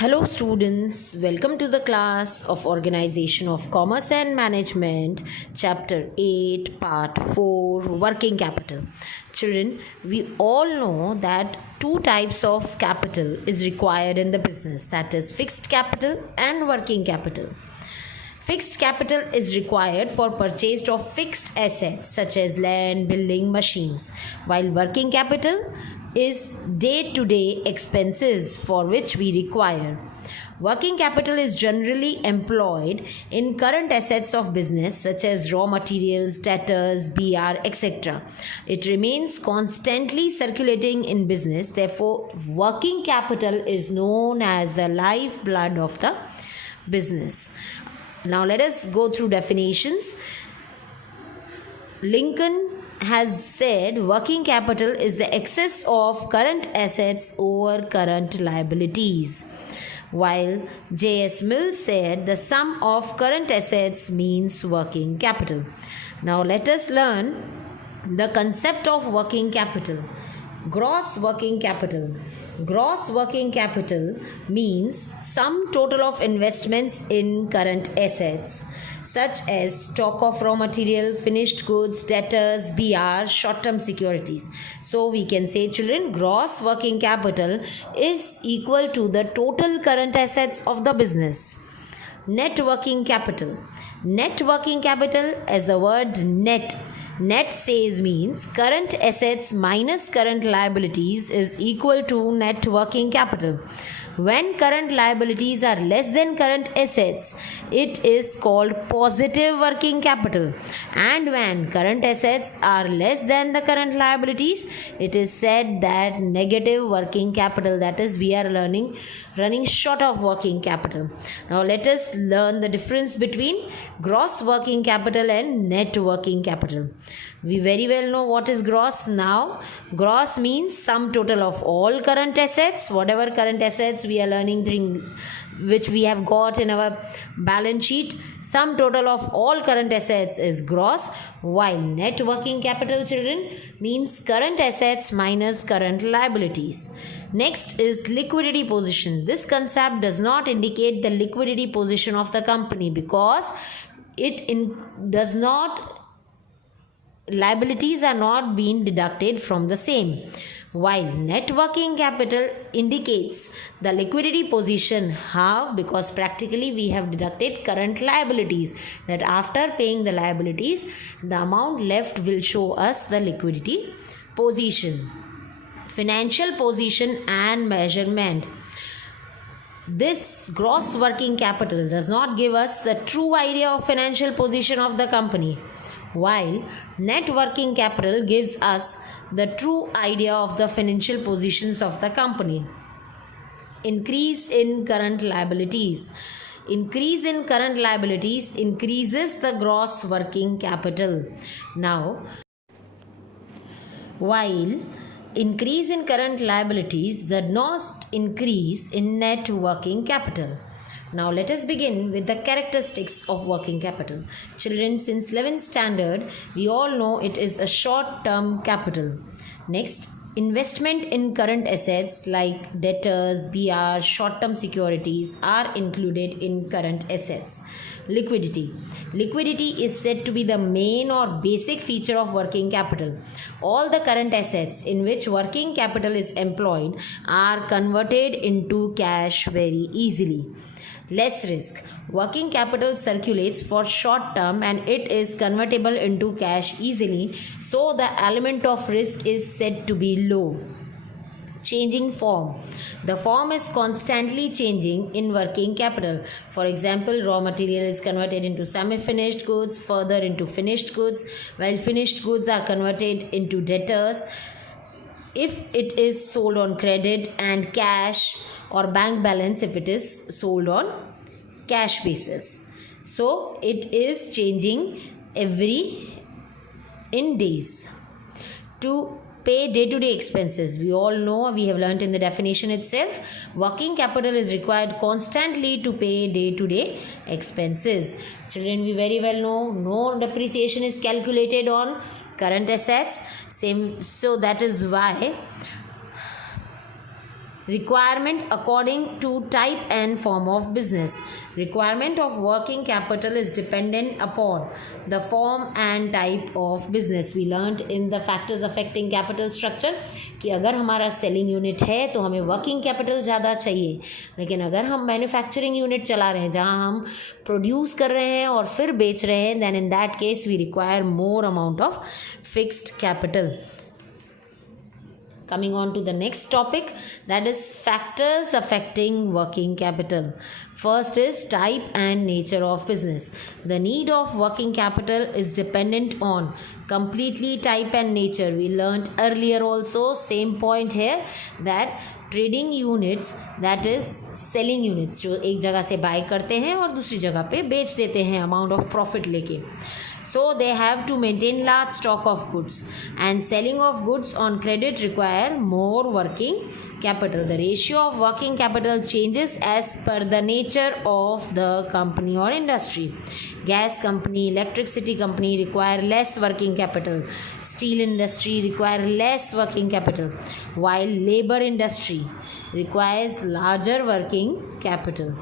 Hello students, welcome to the class of Organization of Commerce and Management, Chapter 8, Part 4, Working Capital. Children, we all know that two types of capital is required in the business, that is fixed capital and working capital. Fixed capital is required for purchase of fixed assets such as land, building, machines, while working capital is day-to-day expenses for which we require. Working capital is generally employed in current assets of business such as raw materials, debtors, BR, etc. It remains constantly circulating in business. Therefore, working capital is known as the lifeblood of the business. Now let us go through definitions. Lincoln has said working capital is the excess of current assets over current liabilities, while J.S. Mill said the sum of current assets means working capital. Now let us learn the concept of working capital. Gross working capital. Gross working capital means sum total of investments in current assets such as stock of raw material, finished goods, debtors, BR, short-term securities. So we can say, children, gross working capital is equal to the total current assets of the business. Net working capital. Net working capital, as the word net says, means current assets minus current liabilities is equal to net working capital. When current liabilities are less than current assets, it is called positive working capital. And when current assets are less than the current liabilities, it is said that negative working capital. That is, we are running short of working capital. Now let us learn the difference between gross working capital and net working capital. We very well know what is gross now. Gross means sum total of all current assets, whatever current assets we are learning, which we have got in our balance sheet. Sum total of all current assets is gross, while net working capital, children, means current assets minus current liabilities. Next is liquidity position. This concept does not indicate the liquidity position of the company because liabilities are not being deducted from the same, while net working capital indicates the liquidity position. How? Because practically we have deducted current liabilities, that after paying the liabilities, the amount left will show us the liquidity position. Financial position and measurement. This gross working capital does not give us the true idea of financial position of the company, while net working capital gives us the true idea of the financial positions of the company. Increase in current liabilities. Increase in current liabilities increases the gross working capital. Now, while increase in current liabilities does not increase in net working capital. Now let us begin with the characteristics of working capital. Children, since 11th standard, we all know it is a short-term capital. Next, investment in current assets like debtors, BR, short-term securities are included in current assets. Liquidity. Liquidity is said to be the main or basic feature of working capital. All the current assets in which working capital is employed are converted into cash very easily. Less risk. Working capital circulates for short term and it is convertible into cash easily, so the element of risk is said to be low. Changing form. The form is constantly changing in working capital. For example, raw material is converted into semi-finished goods, further into finished goods, while finished goods are converted into debtors if it is sold on credit, and cash or bank balance if it is sold on cash basis. So it is changing in days. To pay day-to-day expenses, we all know, we have learnt in the definition itself, working capital is required constantly to pay day-to-day expenses. Children, we very well know no depreciation is calculated on current assets. So that is why Requirement according to type and form of business. Requirement of working capital is dependent upon the form and type of business. We learned in the factors affecting capital structure कि अगर हमारा selling unit है तो हमें working capital ज़्यादा चाहिए, लेकिन अगर हम मैन्युफैक्चरिंग यूनिट चला रहे हैं जहाँ हम प्रोड्यूस कर रहे हैं और फिर बेच रहे हैं, then in that case we require more amount of fixed capital. Coming on to the next topic, that is factors affecting working capital. First is type and nature of business. The need of working capital is dependent on completely type and nature. We learned earlier also, same point here, that trading units that is selling units जो एक जगह से bye करते हैं और दूसरी जगह पे बेच देते हैं अमाउंट ऑफ प्रॉफिट लेके. So they have to maintain large stock of goods, and selling of goods on credit require more working capital. The ratio of working capital changes as per the nature of the company or industry. Gas company, electricity company require less working capital. Steel industry require less working capital, while labor industry requires larger working capital.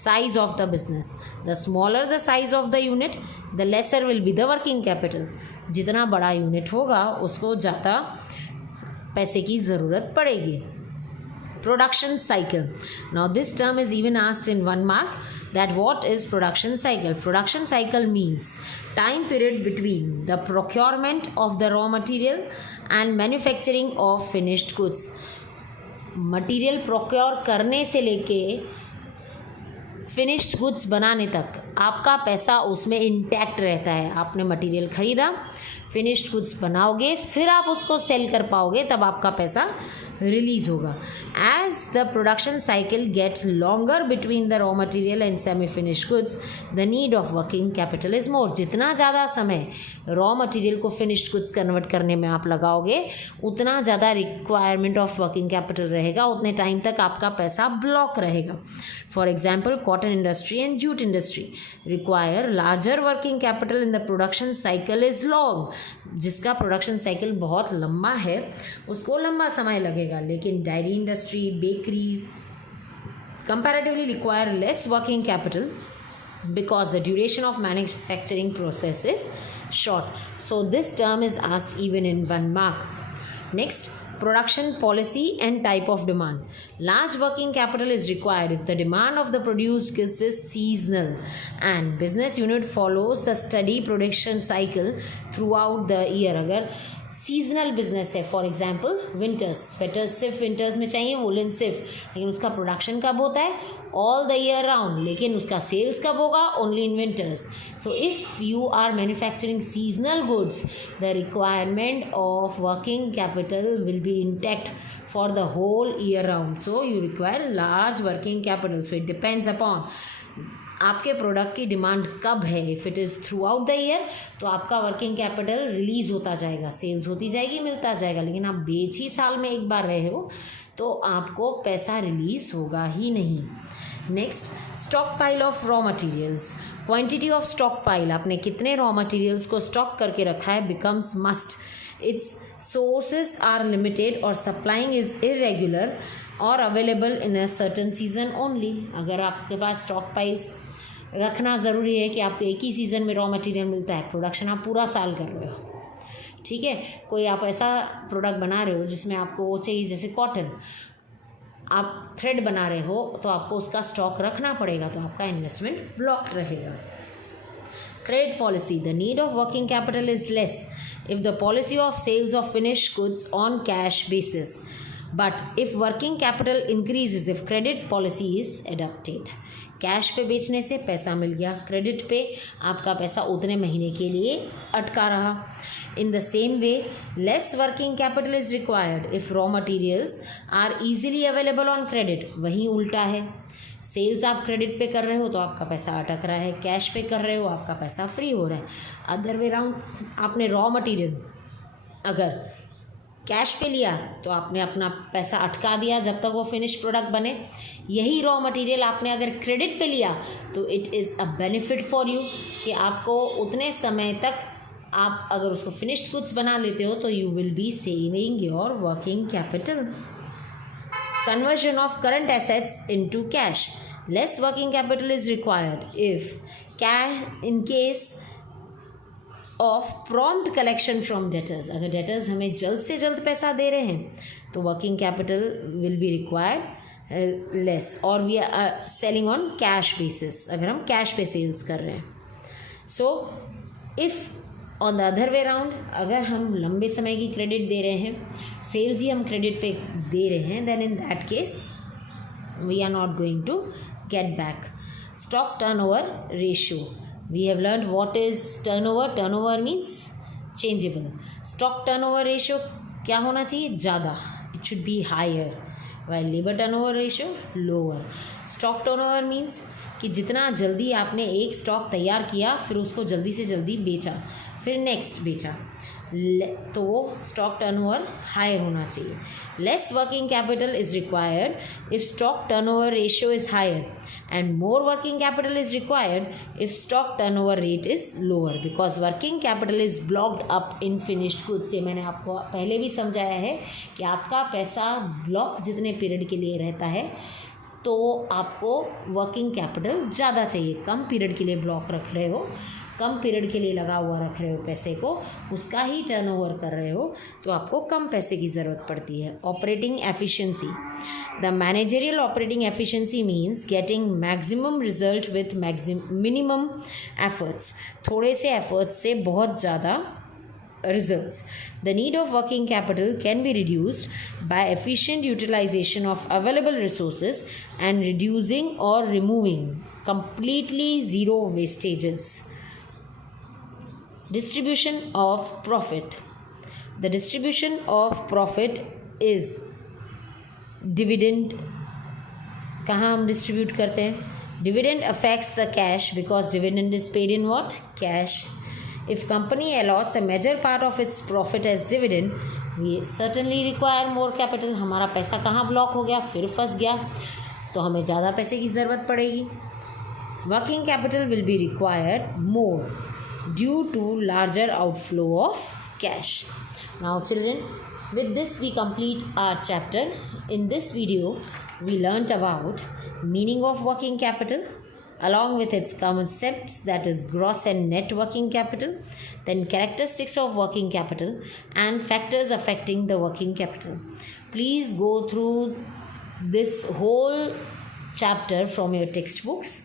Size of the business. The smaller the size of the unit, the lesser will be the working capital. जितना बड़ा unit होगा उसको ज़्यादा पैसे की ज़रूरत पड़ेगी. Production cycle. Now this term is even asked in 1 mark, that what is production cycle? Production cycle means time period between the procurement of the raw material and manufacturing of finished goods. Material procure करने से लेके finished goods बनाने तक आपका पैसा उसमें intact रहता है. आपने मटेरियल ख़रीदा, फिनिश्ड गुड्स बनाओगे, फिर आप उसको सेल कर पाओगे, तब आपका पैसा रिलीज होगा. As the production cycle get longer between the raw material and semi finished goods, the need of working capital is more. जितना ज़्यादा समय रॉ मटेरियल को फिनिश्ड गुड्स कन्वर्ट करने में आप लगाओगे, उतना ज़्यादा रिक्वायरमेंट ऑफ वर्किंग कैपिटल रहेगा, उतने टाइम तक आपका पैसा ब्लॉक रहेगा. For example, cotton industry and jute industry require larger working capital in the production cycle is long. जिसका प्रोडक्शन साइकिल बहुत लंबा है उसको लंबा समय लगेगा, लेकिन diary industry, bakeries comparatively require less working capital because the duration of manufacturing process is short. So this term is asked even in 1 mark. Next, production policy and type of demand. Large working capital is required if the demand of the produced goods is seasonal and business unit follows the steady production cycle throughout the year. अगर seasonal business है, for example winters, sweaters सिर्फ winters में चाहिए, woollen सिर्फ, लेकिन उसका production कब होता है? ऑल द ईयर राउंड, लेकिन उसका सेल्स कब होगा? Only in winters. So if you are manufacturing seasonal goods, the requirement of working capital will be intact for the whole year round. So you require large working capital. So it depends upon आपके product की demand कब है. If it is throughout the year तो आपका working capital release होता जाएगा, sales होती जाएगी, मिलता जाएगा. लेकिन आप बेच ही साल में एक बार रहे हो तो आपको पैसा रिलीज होगा ही नहीं. Next, stockpile of raw materials. Quantity of stockpile, आपने कितने रॉ मटीरियल्स को स्टॉक करके रखा है, becomes must. Its sources are limited और सप्लाइंग इज इरेगुलर और available in a certain season only. अगर आपके पास स्टॉक पाइल्स रखना ज़रूरी है कि आपको एक ही सीज़न में रॉ मटेरियल मिलता है, प्रोडक्शन आप पूरा साल कर रहे हो, ठीक है. कोई आप ऐसा प्रोडक्ट बना रहे हो जिसमें आपको वो चाहिए, जैसे कॉटन, आप थ्रेड बना रहे हो तो आपको उसका स्टॉक रखना पड़ेगा, तो आपका इन्वेस्टमेंट ब्लॉक रहेगा. Credit policy. The need of working capital is less if the policy of sales of finished goods on cash basis. But if working capital increases if credit policy is adopted. Cash पे बेचने से पैसा मिल गया, credit पे आपका पैसा उतने महीने के लिए अटका रहा. In the same way less working capital is required if raw materials are easily available on credit. वहीं उल्टा है, सेल्स आप क्रेडिट पे कर रहे हो तो आपका पैसा अटक रहा है, कैश पे कर रहे हो आपका पैसा फ्री हो रहा है. अदर वे राउंड, आपने रॉ मटीरियल अगर कैश पे लिया तो आपने अपना पैसा अटका दिया जब तक वो फिनिश प्रोडक्ट बने. यही रॉ मटेरियल आपने अगर क्रेडिट पे लिया तो it is a benefit for you कि आपको उतने समय तक आप अगर उसको फिनिश्ड गुड्स बना लेते हो तो you will be saving your working capital. conversion of current assets into cash. Less working capital is required if cash in case of prompt collection from debtors. अगर डेटर्स हमें जल्द से जल्द पैसा दे रहे हैं तो working capital will be required less. और we are selling on cash basis, अगर हम कैश पे सेल्स कर रहे हैं. So if on the other way round, अगर हम लंबे समय की क्रेडिट दे रहे हैं, सेल्स ही हम क्रेडिट पे दे रहे हैं, then in that case we are not going to get back. Stock turnover ratio. We have learned what is turnover. Turnover means changeable. Stock turnover ratio क्या होना चाहिए? ज़्यादा. It should be higher. While labor turnover ratio lower. Stock turnover means कि जितना जल्दी आपने एक stock तैयार किया, फिर उसको जल्दी से जल्दी बेचा, फिर नेक्स्ट बेचा, तो वो स्टॉक टर्नओवर हाई होना चाहिए. Less working capital is required if stock turnover ratio is higher, and more working capital is required if stock turnover rate is lower, because working capital is blocked up in finished goods. ये मैंने आपको पहले भी समझाया है कि आपका पैसा ब्लॉक जितने पीरियड के लिए रहता है तो आपको वर्किंग कैपिटल ज़्यादा चाहिए. कम पीरियड के लिए ब्लॉक रख रहे हो, कम पीरियड के लिए लगा हुआ रख रहे हो पैसे को, उसका ही टर्नओवर कर रहे हो, तो आपको कम पैसे की ज़रूरत पड़ती है. Operating efficiency. The managerial operating efficiency means getting maximum result with minimum efforts. थोड़े से एफर्ट्स से बहुत ज़्यादा results. The need of working capital can be reduced by efficient utilization of available resources and reducing or removing completely zero wastages. Distribution of profit. The distribution of profit is dividend. कहाँ हम distribute करते हैं? Dividend affects the cash because dividend is paid in what? Cash. If company allots a major part of its profit as dividend, we certainly require more capital. हमारा पैसा कहाँ block हो गया, फिर फंस गया, तो हमें ज़्यादा पैसे की ज़रूरत पड़ेगी. Working capital will be required more due to larger outflow of cash. Now children, with this we complete our chapter. In this video, we learnt about meaning of working capital, along with its concepts, that is gross and net working capital, then characteristics of working capital and factors affecting the working capital. Please go through this whole chapter from your textbooks.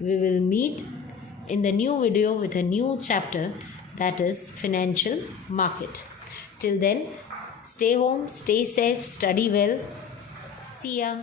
We will meet in the new video with a new chapter, that is financial market. Till then, stay home, stay safe, study well. See ya.